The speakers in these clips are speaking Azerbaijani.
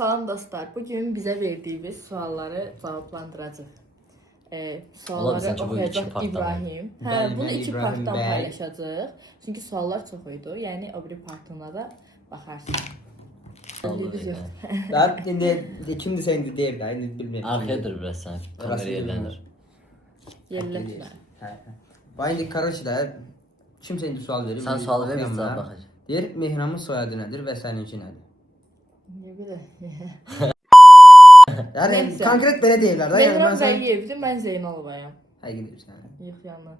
Salam dostlar, bugün bizə verdiyiniz sualları cavablandıracaq. Sualları oxuyacaq İbrahim. Bunu iki partdan paylaşacaq. Çünki suallar çox idi. Yəni o biri partına da baxarsınız. Ben indi kimdi sen de değil de indi bilmiyorum. Arkaya dur biraz sen. Kamera yerlenir. Yerləşmə. Ben indi kardeş da kimse indi sual verir. Sen sual ver biz cevap bakacağız. Deyir Mehramın soyadı nedir ve seninki nedir? Ne bileyim. Yani Neyse. konkret belə deyirlər da. Mehram Vəliyevdir, mən Zeynalovayam. Hay gidirsən. Yox, yandan.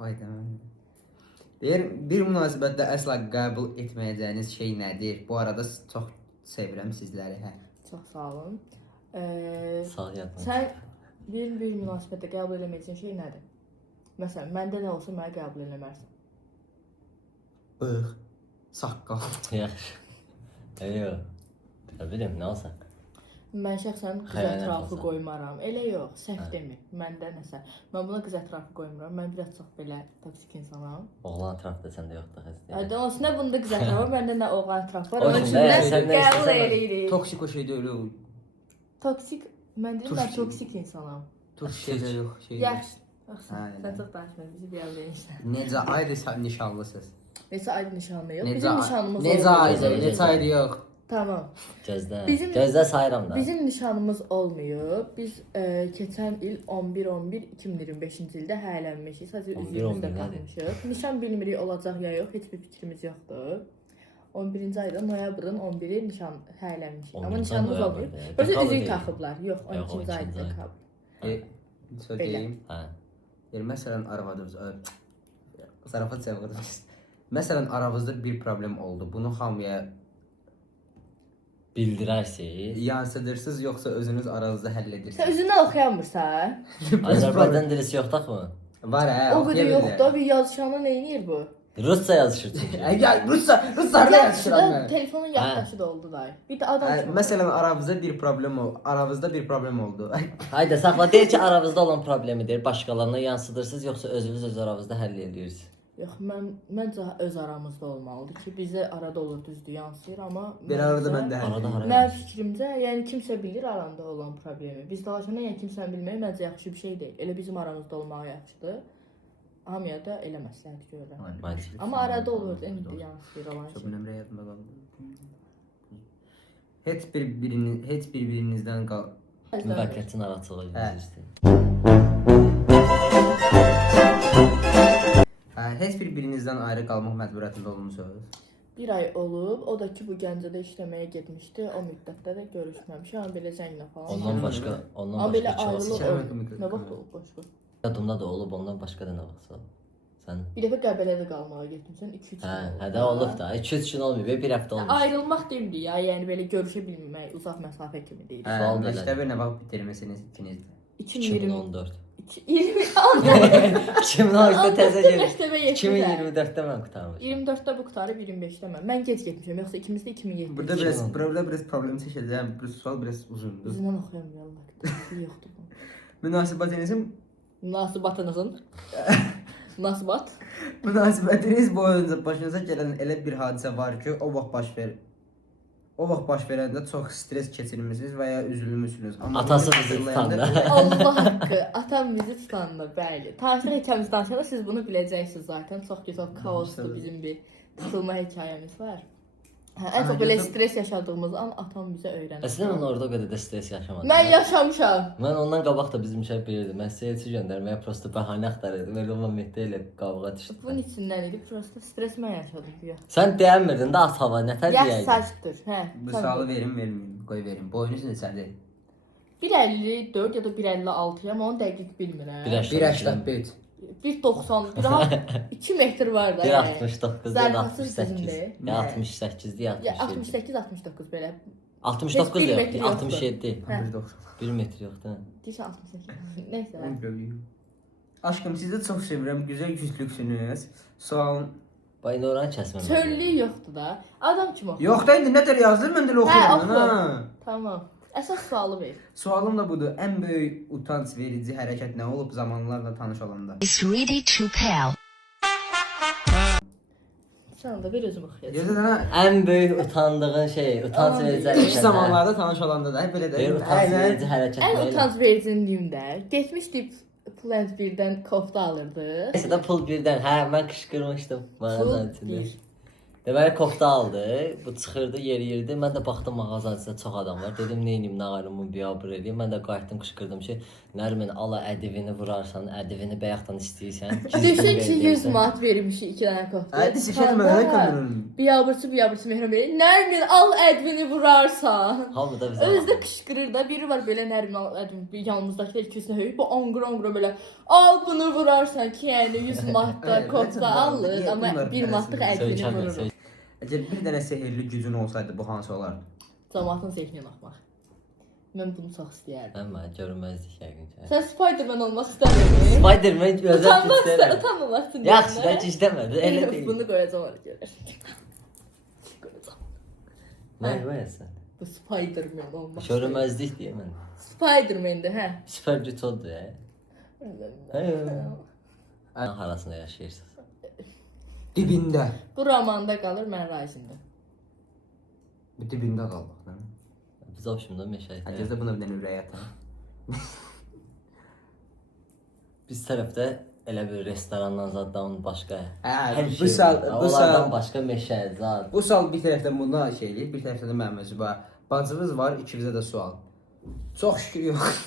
Ay tamam. Deyir bir münasibətdə əsla qəbul etməyəcəyiniz şey nədir? Bu arada çox sevirəm sizləri. Hə. Çox sağ olun. Sağ yatma. Sən bir münasibətdə qəbul eləməyəcəyin şey nədir? Məsələn, məndə nə olsa mənə qəbul eləmərsən. Bığ, saqqal. Yaxşı. Yox. Ne bileyim ne olsa. Mən şəxsən qız Xəyanət ətrafı olsa. qoymaram. Elə yox, səhv demir. Məndə nəsə. Mən buna qız ətrafı qoymuram. Mən biraz çox belə toksik insanam. Oğlan tarafta sende yok da xəstə. Ayda olsun, nə bunda qız ətrafı var, məndə nə oğlan ətrafı var. O Onun üçün üçün də mən sən nə qəbul istəsən- eləyirik. Toksik o şeydə öyle o. Toksik, mən deyim, mən Toksik. toksik insanam. Toksik şeydə yox şey. Yaxşı. Yaxşı, Hə, sən çox danışma, bizi bir yerdə işlə. Necə aydı nişanlısınız? Neçə aydır nişanlı yox? Necə Bizim nişanımız Necə olmayıb. aydı? Necə aydı yox? Tamam. Gözdə. Bizim- Gözdə sayıram da. Bizim nişanımız olmuyor. Biz keçən il 11-11-2025-ci ildə həyələnmişik. Sadəcə 11-11 üzüyümüzü də nədir? taxmışıq. Nişan bilmirik olacaq ya yox, heç bir fikrimiz yoxdur. 11-ci ayda noyabrın 11-i nişan həyələnmişik. Amma 11-ci nişanımız noyabr olmuyor. deyil. Özü Dekabr üzük deyil. taxıblar. Yox, Yox, 12-ci 12-ci ayda ay. dekabr. Söyleyeyim. Hə. Məsələn arvadınız zarafat çevirdiniz. Məsələn aranızda bir problem oldu. Bunu hamıya Bildirərsiniz. yansıdırsınız yoxsa özünüz aranızda həll Sən edirsiniz? üzündən oxuyamırsan? Azərbaycan dilisi yoxdur axı. Var hə, O qədər yoxdur. Bir yazışanda nə edir bu? Rusça yazışır çünki. Əgər Ruslarda yazışıram Yaxşı da mən. telefonun yaxdaşı da oldu da. Bir də adam çox. Məsələn aranızda bir problem oldu. Haydi saxla deyir ki aranızda olan problemidir. Başqalarına yansıdırsınız yoxsa özünüz öz aranızda həll edirsiniz. Yox, məncə öz aramızda olmalıdır ki, bizə arada olur düzdür, yansıyır, amma Bir arada mən də həll Arada edirəm. hara Mənim fikrimcə, yəni kimsə bilir aranda olan problemi. Biz dalaşanda yəni kimsən bilmək məncə yaxşı bir şey deyil. Elə bizim aramızda olmağı yaxşıdır. Hamıya da elə məsləhət görürəm. Məncə. Amma arada olur, indi yansıyır olan Çox şey. önəmli yadımda qaldı. Heç bir-birinizdən Müvəqqəti narahatçılığı Hə. istəyir. heç bir-birinizdən ayrı qalmaq məcburiyyətində olmusunuz. Bir ay olub, o da ki bu Gəncədə işləməyə getmişdi. O müddətdə də görüşməmişik. Amma belə zənglə falan. Ondan başqa, Amma ondan belə başqa ayrılıq çox. Sikərəm oldu. mikrofonu. Nə vaxt olub başqa? Yadımda da olub, ondan başqa da nə vaxtsa. Sən Bir dəfə Qəbələdə qalmağa getmişsən, 2-3 gün hə, oldu. hə də olub da. 2-3 gün olmayıb, bir həftə olmuş. Ayrılmaq demir ya, yəni belə görüşə bilməmək, uzaq məsafə kimi deyil. Hə, Sual belə. məktəbi nə vaxt bitirmisiniz ikiniz də? 2014. 2014 2014-də təzə gəlib. məktəbə yetmişəm. 2024-də mən qurtarmışam. 24-də bu qutarıb 25-də mən. Mən gec getmişəm, yoxsa ikimiz də 2007. Burada biraz problem çəkəcəm. Bu sual biraz uzundur. Üzündən oxuyamıram Allah. Yoxdur bu. Münasibətinizin münasibətiniz boyunca başınıza gələn elə bir hadisə var ki, o vaxt baş verəndə çox stres keçirmisiniz və ya üzülmüsünüz. Amma Atası bunu bizi hatırlayanda- tutandı. Allah haqqı, atam bizi tutandı, bəli. Tanışlıq hekayəmiz danışanda siz bunu biləcəksiniz zaten. Çox gözəl kaoslu bizim bir tutulma hekayəmiz var. Hə, ən çox belə stres yaşadığımız an atam bizə öyrəndi. Əslində mən orada o qədər də stres yaşamadım. Mən yaşamışam. Mən ondan qabaq da bizim şəhər bilirdim. Mən sizə elçi göndərməyə prosta bəhanə axtarırdım. Elə o Mehdi ilə qavğa düşdü. Bunun içindən idi, prosta stres mən yaşadım ya. Sən deyəmirdin də at hava nətər Yaş deyəydin. saçdır, hə. Bu sualı verim, verməyim, qoy verim. Boyunuz neçədir? 1.54 ya da 1.56 amma onu dəqiq bilmirəm. 1.85. 1.90, bir rahat 2 metr var da. 1.69, Zərfası 1.68. sizindir. Ya 68, ya Ya 67. 68-69 belə. 69 Heç bir yox, metr yoxdur. 67. Hə. 1 metr yoxdur. Deyirsən 68. Nəysə. Aşkım sizi çox sevirəm. Gözəl güzlüksünüz. Sualın Bayın oranı kəsməm. Çöllük yoxdur da. Adam kim oxuyur? yox da indi nə tər yazdır mən də Hə, oxuyuram. oxu. Ha. Tamam. Əsas sualı ver. Sualım da budur. Ən böyük utanc verici hərəkət nə olub zamanlarla tanış olanda? Is ready to pal. Sən də bir özüm oxuyacağam. Yazıdan Ən böyük utandığın şey, utanç verici hərəkət. ilk zamanlarda tanış olanda da hep belə Deyir, də. utanç verici hərəkət. Ən utanc vericiliyimdə getmişdik Plant 1-dən kofta alırdıq. Neyse də pul birdən. Hə, mən qışqırmışdım mağazanın Pul içində. bir. Deməli kofta aldı, bu çıxırdı, yeriyirdi. Mən də baxdım mağazanın içində çox adam var. Dedim, neyniyim, nə qarımı biabır eləyim. Mən də qayıtdım, qışqırdım ki, Nərmin, ala ədivini vurarsan, ədivini bayaqdan istəyirsən. Düşün ki 100 manat vermişik 2 dənə kofta. Hadi sifət mənə kandırın. Biabırçı Mehran belə, Nərmin al ədvini vurarsan. Hamı da bizə Özdə qışqırır da, biri var belə Nərmin al ədvini, yanımızdakı ikisini höyüb, bu anqır belə al bunu vurarsan ki, yəni 100 manatda kofta alır, amma 1 manatlıq ədvini vurur. Əgər bir dənə sehirli gücün olsaydı bu hansı olardı? Cəmaatın zehninə baxmaq. Mən bunu çox istəyərdim. Amma görünməzlik yəqin ki. Sən Spider-Man olmaq istəmirdin? Spider-Man gözəl güclər. Utanmamaq Yaxşı, da gizləmədi, elə deyil. Bunu qoyacağam oraya görər. Qoyacağam. Nə qoyasan? Bu Spider-Man olmaq. Görünməzlik deyə mən. Spider-Man-dir, hə? Süper güc odur ya. Ən harasında yaşayırsınız? Dibində. Bu romanda qalır, mən Rising-də. Bu dibində qalmaq, değil mi? Biz opşumda meşəyə. Əcəzdə buna bir dənə ürək atan. Biz tərəfdə elə bir restorandan zaddan başqa. Hə, Hər bu sal, onlardan başqa meşə, zad. Bu sal bir tərəfdən buna şey eləyir, bir tərəfdən də mənim özü var. Bacımız var, ikimizə də sual. Çox şükür yox.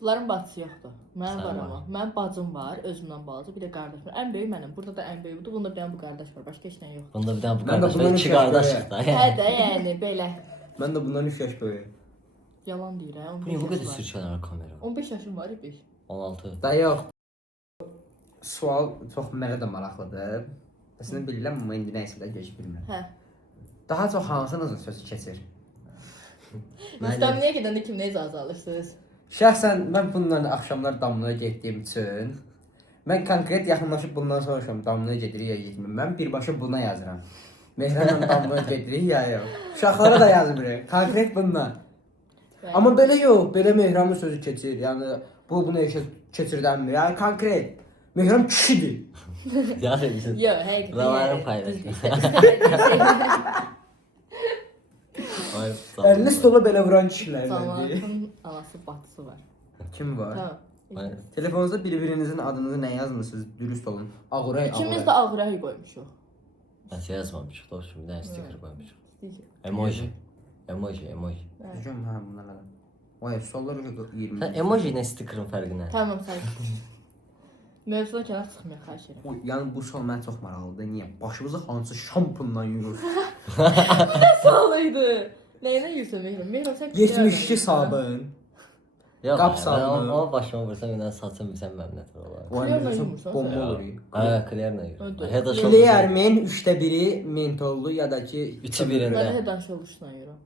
Bunların bacısı yoxdur. Mənim Sən var var. amma. Mənim bacım var, özümdən balaca, bir də qardaşım. Ən böyük mənim. Burada da ən böyük budur. Bunda bir dənə bu qardaş var. Başqa heç nə yoxdur. Bunda bir dənə bu Mən də qardaş bundan var, üç iki yaş qardaşıq da. Hə də, yəni belə. Mən də bundan 3 yaş böyüyüm. Yalan deyir, hə? 15 Bu bu qədər yaşım var. sürçənər kamera. 15 yaşım var, İbiş. 16. Da yox. Sual çox mənə də maraqlıdır. Əslində bilirəm, amma indi nəysə də gec bilmirəm. Hə. Daha çox hansınızın sözü keçir? İstanbul'a gedəndə kimlə icazə alırsınız? Şəxsən mən bundan axşamlar Damlaya getdiyim üçün mən konkret yaxınlaşıb bundan soruşuram Damlaya gedirik ya getmirik. Mən birbaşa buna yazıram. Mehranla Damlaya gedirik ya yox. Uşaqlara da yazmırıq. Konkret bundan. Amma belə yox, belə Mehranın sözü keçir. Yəni bu bunu keçirdən mi? Yəni konkret. Mehran kişidir. Yəni bizim. Yox, həqiqətən. Buraları paylaşmış. Əlini stola belə vuran kişilərdir. Cəmaatın anası, bacısı var. Kim var? Tamam. Telefonunuzda bir-birinizin adınızı nə yazmısınız? Dürüst olun. Ağuray, İkimiz də Ağuray. ağrayı qoymuşuq. Nəsə yazmamışıq da, şimdi bir dənə stiker qoymuşuq. İstəyir. Emoji. Emoji. Hücum ha bunlarla. Vay sollar 20. Sən emoji ilə stikerin fərqi nə? Tamam, sakit. Mövzudan kənar çıxmıyor, xahiş edirəm. Yəni bu sual mənə çox maraqlıdır. Niyə? Başımızı hansı şampundan yuyurur? Sağlıydı. Nəyinə yürüsən Mehran? Mehran sən 72 sabun. Yox, Qap mən sabunu. o başıma vursam bir dənə saçım bilsəm məmnuniyyət olar. Vay Kliyarla mənim yumursan bomba sən. olur. Hə, kliyarla yürü. Öldür. Head and Kliyarmin 3'te 1'i mentollu ya da ki Üçü birində. Mən head and shoulders'la yürürəm.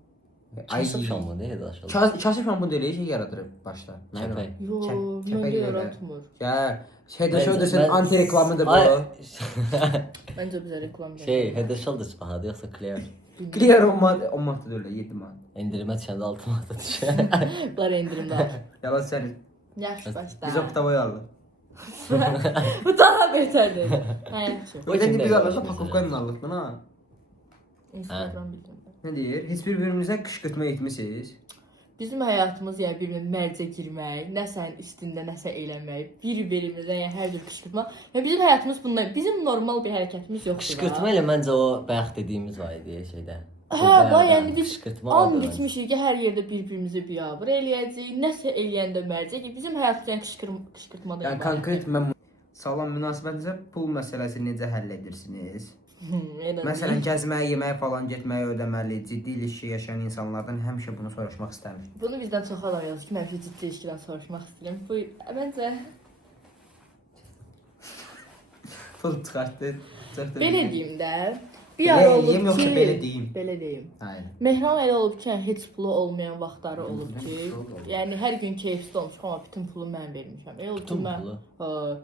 Kasıb şambu ne head and shoulder? Kasıb şampun deyil, şey yaradır başta. Kəpək. Yox, Kəpək məndə yox, yaratmır. Ya, Head and Shoulders'ın anti reklamıdır bu. Məncə bizə reklam gəlir. Şey, head and shoulders bahadır yoxsa clear? Clear 10 manat öyle 7 manat. İndirimə düşəndə 6 manata düşər. Bunlar endirimdə var. Yalan sen. Yaxşı başda. Biz oktavayı aldık. Bu daha betərdir. Hə, yaxşı. O yüzden de biz kimden alırsa başımıza? pakovkanın aldık buna. Instagram bildim. Ne deyir? Heç birbirimizə qışqırtma etmisiniz. Bizim həyatımız yəni bir-birinə mərcə girmək, nəsə üstündə nəsə eləmək, bir-birimizə yəni hər cür qışqırtma. Yəni bizim həyatımız bundan, bizim normal bir hərəkətimiz yoxdur. Qışqırtma ilə məncə o bayaq dediyimiz var idi şeydə. Hə, bax yəni biz qışqırtma an vardı bitmişik ki, hər yerdə bir-birimizi biabır eləyəcəyik, nəsə eləyəndə mərcə ki, bizim həyatımız yəni qışqırtmadan Yəni konkret mən sağlam münasibətinizə pul məsələsini necə həll edirsiniz? Məsələn, gəzməyə, yeməyə falan getməyə ödəməli, ciddi ilişki yaşayan insanlardan həmişə bunu soruşmaq istəmişdim. Bunu bizdən çox adam yazır ki, mən ciddi ilişkidən soruşmaq istəyirəm. Bu məncə Pul çıxartdı. belə deyim də. Bir ara olub Deyim yoxsa ki, belə deyim? belə deyim. Hayır. Mehran elə olub ki, yəni heç pulu olmayan vaxtları olub ki, yəni hər gün KFC-də olmuşam, amma bütün pulu mən vermişəm. Elə olub ki, Bütün mən pulu?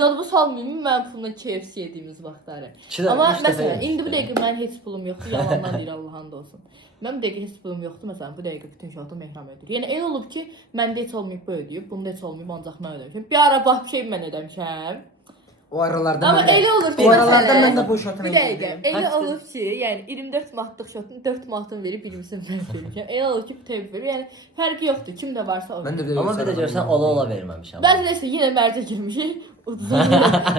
yadıma salmayayım mən pulla KFC yediyimiz vaxtları. Amma məsələn, indi bu dəqiqə mən heç pulum yoxdur, yalandan deyir Allah'ın da olsun. Mən bu dəqiqə heç pulum yoxdur, məsələn, bu dəqiqə bütün şahı Mehran ödəyir. Yəni elə olub ki, məndə heç olmayıb bu ödəyib, bunda heç olmayıb ancaq mən ödəmişəm. Bir ara bax bir şey mən ödəmişəm. O aralarda Amma mən də- elə olur ki, o aralarda məsələn, mən də bu şotuna Bir dəqiqə, girdim. elə Hətta- olur ki, yəni 24 manatlıq şotun 4 manatını verib birimsin mən vermişəm. Elə olur ki, təbii verir. Yəni fərqi yoxdur. Kimdə varsa o. Mən də Amma bir də görsən ola verməmişəm. Bəzi nəsə yenə mərcə girmişik. Uduza.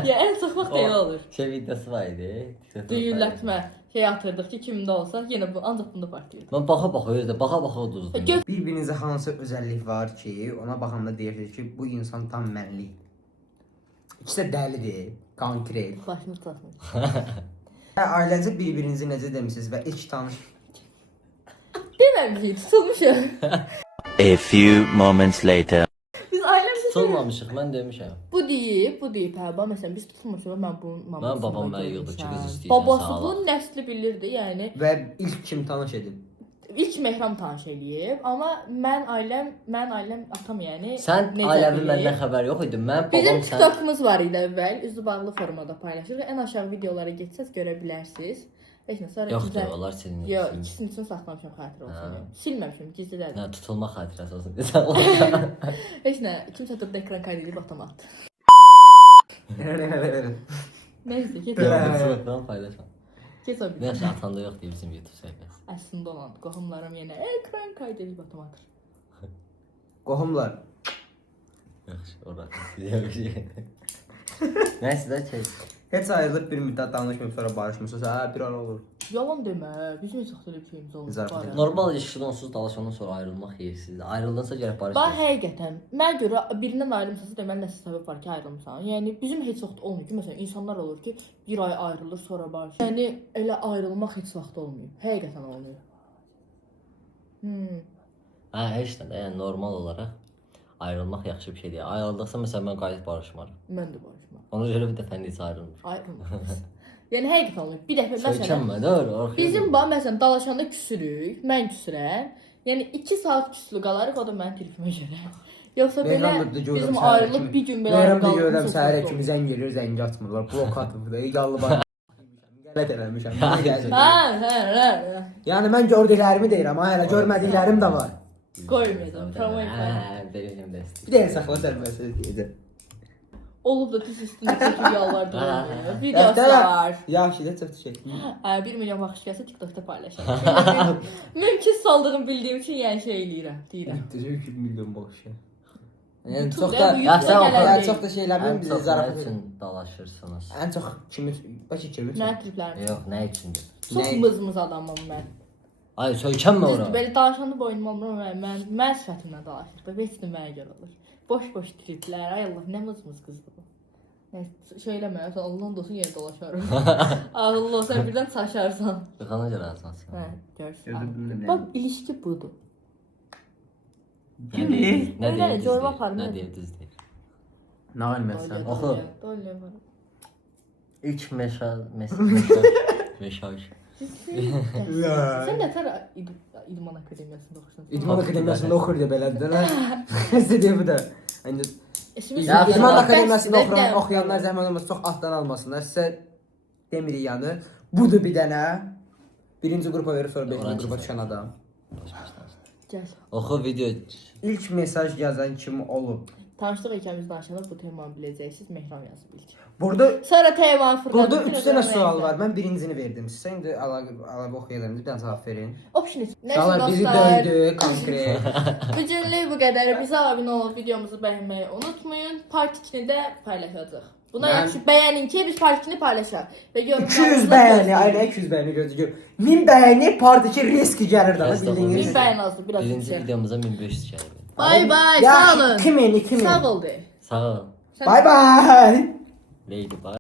Yəni ən çox vaxt elə olur. Şey videosu var idi. TikTokda Düyünlətmə şey atırdıq ki, kimdə olsa yenə bu ancaq bunda partlayır. Mən baxa özdə baxa uduzdum. Bir-birinizə hansı özəllik var ki, ona baxanda deyirsiniz ki, bu insan tam mənlik. İkisi də dəlidir, konkret. Başını tutmasın. Ailəcə bir-birinizi necə demisiniz və ilk tanış Deməmişik, tutulmuşuq. A few moments later. Biz ailəmizə Tutulmamışıq, mən demişəm. bu deyib, hə, bax məsələn biz tutulmuşuq, mən bunun mamasını. Mən babam mənə yığdı ki, qız istəyirsən, Babası sağ ol. bu nəsli bilirdi, yəni və ilk kim tanış edib? ilk Mehram tanış eləyib, amma mən ailəm atam yəni Sən necə ailəvi bilir? məndən xəbər yox idi. Mən Bizim babam sən. TikTokumuz var idi əvvəl, üzü bağlı formada paylaşırıq. Ən aşağı videolara getsəz görə bilərsiniz. Heç nə sonra Yoxdur, bizə- onlar silinir. Yox, ikisini üçün saxlamışam xatirə olsun. Hə. Silməmişəm, gizlidədim. Nə tutulma xatirəsi olsun. desən. Heç nə, kimsə tutdu ekran kaydı edib atama atdı. Nəysə, get. Yox, paylaşam. Get o. Nəsə atanda yox deyir bizim YouTube səhifəsi. Əslində olan qohumlarım yenə ekran kaydı edib atama atır. Qohumlar. Yaxşı, ora. Nəsə də şey. Heç ayrılıb bir müddət danışmayıb sonra barışmısınız. Hə, bir ara olur. Yalan demə, bizim heç vaxt elə bir şeyimiz olmaz. Zarafat var ya. edirəm. Normal ilişkidə onsuz dalaşandan sonra ayrılmaq yersizdir. Ayrıldınsa gərək Bax barışmaq. həqiqətən, mənə görə birindən ayrılmısan deməli nəsə səbəb var ki, ayrılmısan. Yəni bizim heç vaxt olmuyor ki, məsələn insanlar olur ki, bir ay ayrılır, sonra barışır. Yəni elə ayrılmaq heç vaxt olmuyor. Həqiqətən olmuyor. Hə, heç nə də, yəni normal olaraq ayrılmaq yaxşı bir şey deyil. Ayrıldıqsa məsələn mən qayıdıb barışmaram. Mən də barışmam. Ona görə bir dəfə necə ayrılmır. Ayrılmaz. Yəni həqiqətən olmuyor. Bir dəfə məsələn Söykənmə, doğru. bizim bax məsələn dalaşanda küsürük, mən küsürəm. Yəni 2 saat küslü qalarıq, o da mənim tripimə görə. Yoxsa belə Mehran da görürəm bizim səhər ayrılıb kimi. bir gün belə Mehran da qalıb, görürəm heç səhər vaxt kimi olmuyor. zəng gelir, zəngi açmırlar. Blok atıb da, qallı var. Qələt eləmişəm. Niyə gəldin? Hə. Yəni mən gördüklərimi deyirəm, ha, hələ görmədiklərim də var. Qoymayacağam. Tamam. Hə, deyirəm dəstək. Bir də saxla sərbəstlik deyəcəm. Olub da düz üstündə çəkib yalvardım. Dəftər- Videolar. Yaxşı da çox şey. 1 milyon baxış gəlsə TikTokda paylaşacağam. Mümkün saldığım bildiyim üçün yəni şey eləyirəm, deyirəm. Düzü 2 milyon boş şey. Yəni YouTube çox da da bu Yaxşı, YouTube'a oxu. gələn yəni çox da şeylər Ən bizi çox nə zarafat üçün edir. dalaşırsınız? Ən çox kimi başı kimi. Mən triplərim. Yox, nə üçündür? Çox Nə? mızmız adamım mən. Ay, söykənmə ora. Düzdür, belə dalaşanda boynum olmur mən sifətimlə dalaşır. Belə heç nə mənə görə olur. Boş triplər. Ay Allah, nə mızmız qızdır bu. Nəysə, şey eləmə, sən Allahın dostu yenə dolaşarım. Allah, sən birdən çaşarsan. Yıxana görə asasın. Hə, görsən. Gördüm. Bax, ilişki budur. Nə deyir? Nə Öyle, deyir? Corba düz deyir. aparmır. Nə deyir? Düz deyir. Nə bilməsən. Oxu. Dolayı. İlk meşaj. Sən nətər İdman Akademiyasında oxusun? İdman Akademiyasında oxurdu belədir. Nəsə deyir bu da. Yəni Ya, İdman sən- Akademiyasında oxuyanlar zəhmət olmasa çox altdan almasınlar. Sizə demirik yəni. Budur bir dənə. Birinci qrupa verib sonra beşinci qrupa düşən adam. Gəl. Oxu video. İlk mesaj yazan kim olub? Tanışlıq ikimiz danışanda bu temanı biləcəksiniz. Mehram yazıb ilk. Burada Sonra temanı fırladım. Burada 3 dənə sual var. Mən birincini verdim. Sizə indi əlavə oxuyacağım. Bir dənə cavab verin. Option it. Uşaqlar bizi döydü konkret. Bu günlük bu qədər. Bizə abunə olub videomuzu bəyənməyi unutmayın. Part 2-ni də paylaşacağıq. Buna Mən- yaxşı bəyənin ki biz part 2-ni paylaşaq. Və 200 bəyəni, aynen 200 bəyəni gözləyir. 1000 bəyəni part 2 risk gəlir də Kəsdə bildiyiniz. Bir bəyən azdı, biraz Birinci yüksək. videomuza 1500 gəldi. Bay bay, Ya sağ olun. 2000, 2000. Sağ ol de. Sağ ol. Bye bye. Lady bye.